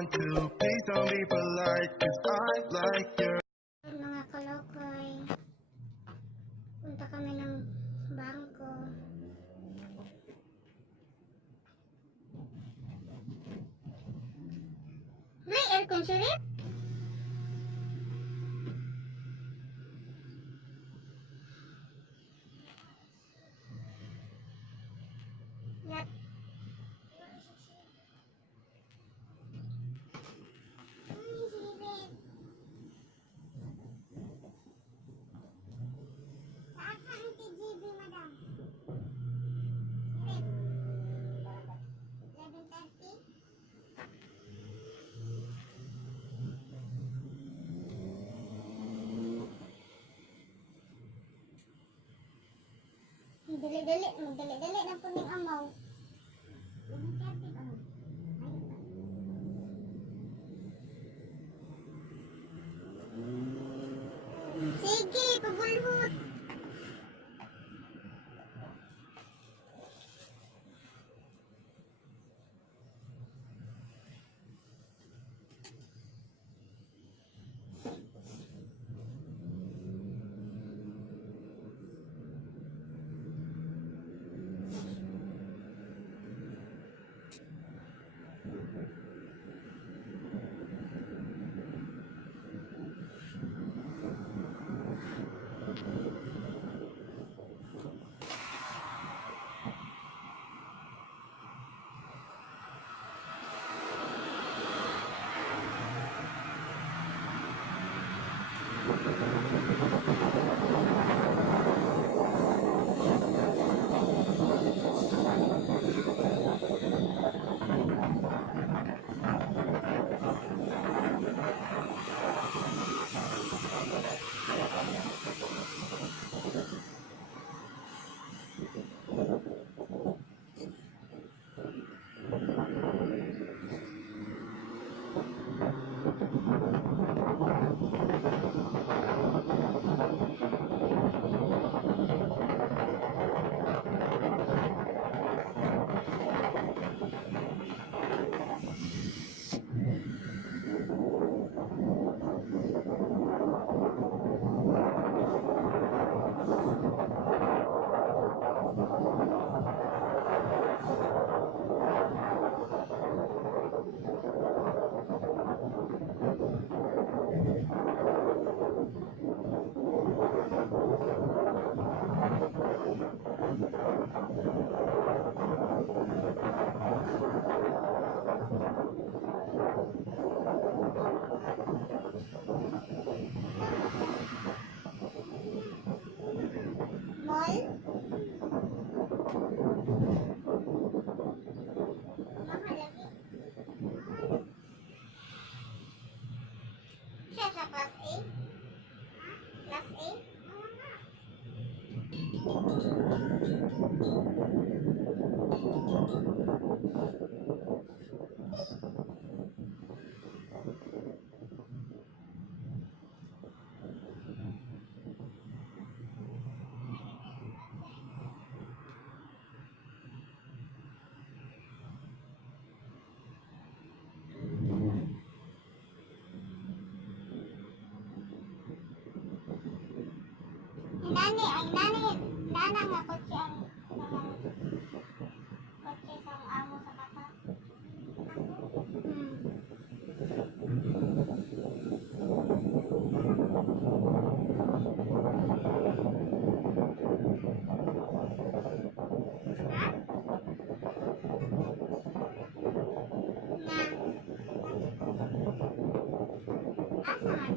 want to. Please don't be polite, cause I like your. Mga kalokoy, punta kami ng bangko. May aircon siya rin? Yat. Magdali-dali na po ng amaw. Sige, pabulhot. Sa class A? Class A? Nana nga kotse ang kotse sa amo sa kata. Asan?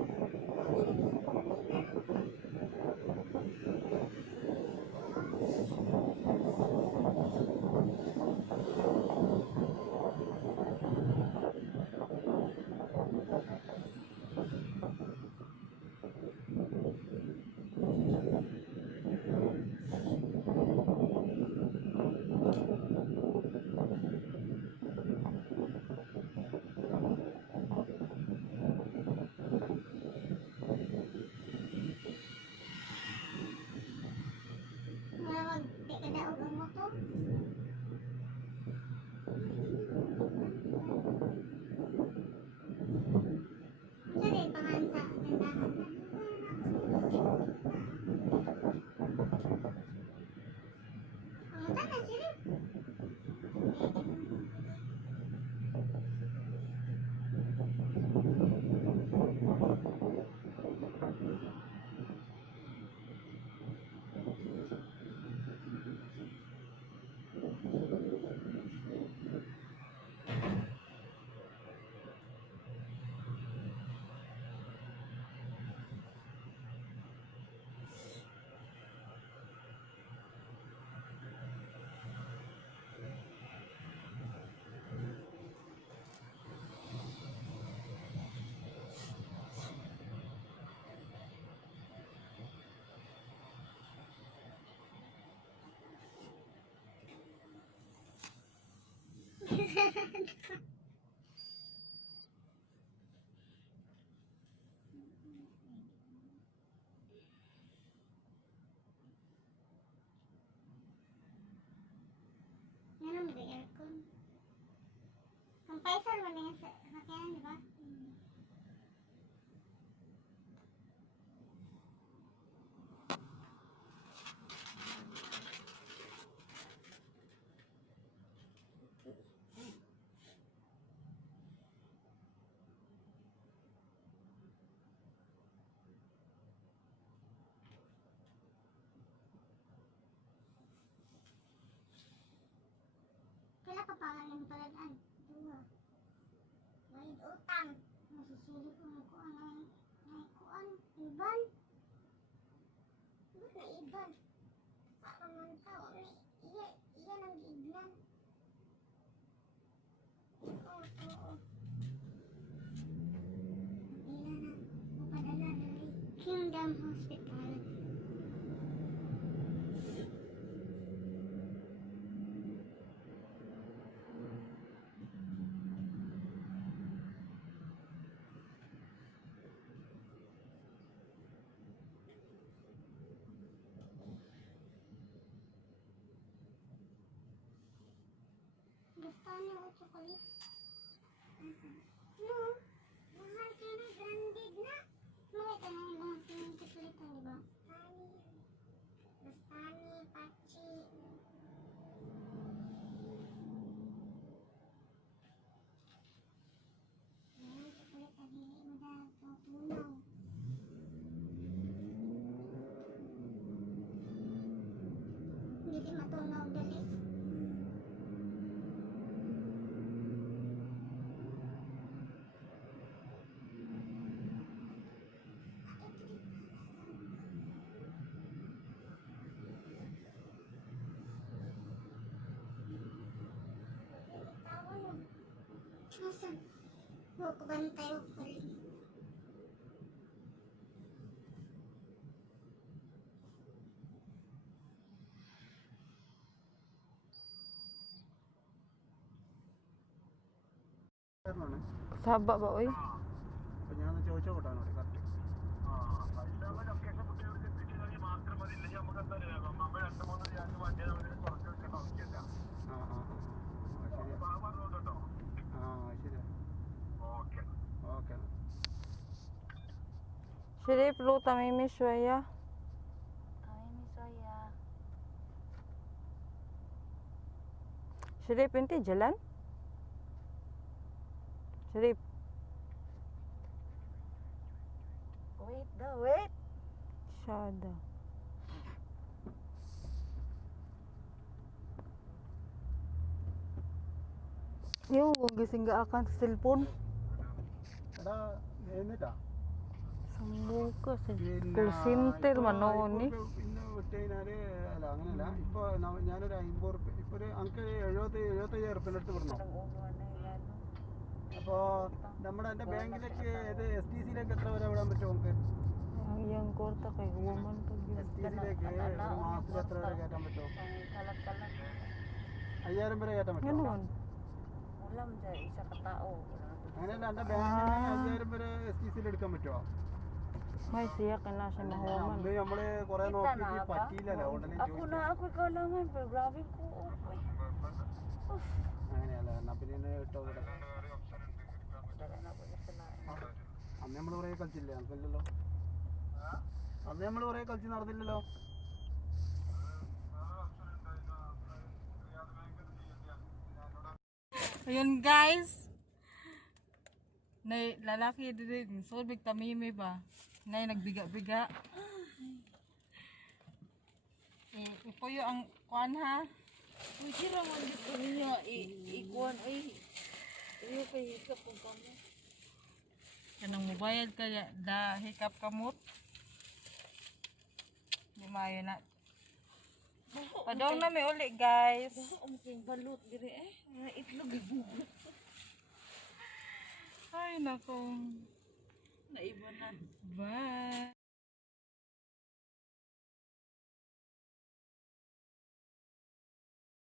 Ganun ba aircon? Ang paisal mo na yan sa sakyan, di ba? Kailan ka pangalan palaan? Dua. May utang. Masusulit mo ko ang naikuan. Iban. Ba't na iban? Kaman tao. Iyan ang iglan. Oo. Ilan na. Mapadala na Kingdom Hospital. Gusto niyo ang chocolate? No. Mahal ka na. Branded na. Mahal ka na yung chocolate, di ba? Bastani, Pachi. Ayan, chocolate na dili mo dahil sa tunaw. Hindi matunaw dali. Asan? Huwag ko bantay o pali. Saba ba oy? അപ്പൊ ഞാൻ ചോദിച്ചാ കൂട്ടാണ് കറക്റ്റ് ആ ആ ശരിയാ okay Shirip, luta may miswaya. Kami misoya. Shirip, hindi jalan? Shirip, Wait daw, wait. syada. Yung gising ka akan sa cellphone. എടാ എന്നിട്ടാ Sambuka sa പിന്നെ call center ഇപ്പൊ manoni. പിന്നെ വിട്ട് കഴിഞ്ഞാല് അല്ല അങ്ങനല്ല ഇപ്പൊ ഞാനൊരു 50 ഇപ്പൊ ഒരു അനക്ക് 75,000 റുപ്യ അടുത്ത് വിടണം Ang uno na yan. അപ്പൊ നമ്മുടെ എന്റെ ബാങ്കിലേക്ക് ഇത് STC-ലേക്ക് എത്ര വരെ വിടാൻ പറ്റും നമുക്ക് Ang iyang kwarta kay woman pag yun. STC-ലേക്ക് ഒരു മാസത്തിൽ എത്ര വരെ കയറ്റാൻ പറ്റും Ang kalat-kalat. 5,000 വരെ കയറ്റാൻ പറ്റും Ganun. Ulam dyan, isa ka tao. അങ്ങനെയല്ല എന്റെ ബാങ്കിൽ 5,000 വരെ STC-ൽ എടുക്കാൻ പറ്റുമോ May siya ka na siya mahuman. അന്ന് നമ്മള് കൊറേ Kita നോക്കിയിട്ട് na ba? പറ്റിയില്ലല്ലോ ഉടനെ Ako na, ako ikaw naman. Pero grabe ko. അങ്ങനെയല്ല എന്നാ പിന്നെ ഇട്ടോ ഇവിടെ Dala na ko sa lahat. അന്ന് നമ്മള് കുറെ കളിച്ചില്ലേ നടന്നില്ലല്ലോ അന്ന് നമ്മള് കുറെ കളിച്ച് നടന്നില്ലല്ലോ Ayun guys. Nay lalaki din so big tamimi ba. Nay nagbiga-biga. Ipuyo ang kuan ha. Pwede naman dito ninyo ikuan. Ay, iyo kay hikap kung kamo. Kanang mobayad kaya da hikap kamot. Di maayo na. Padong na may uli guys. Ang king balut dire itlog gibugot. Ay nako. Naiba na. Bye.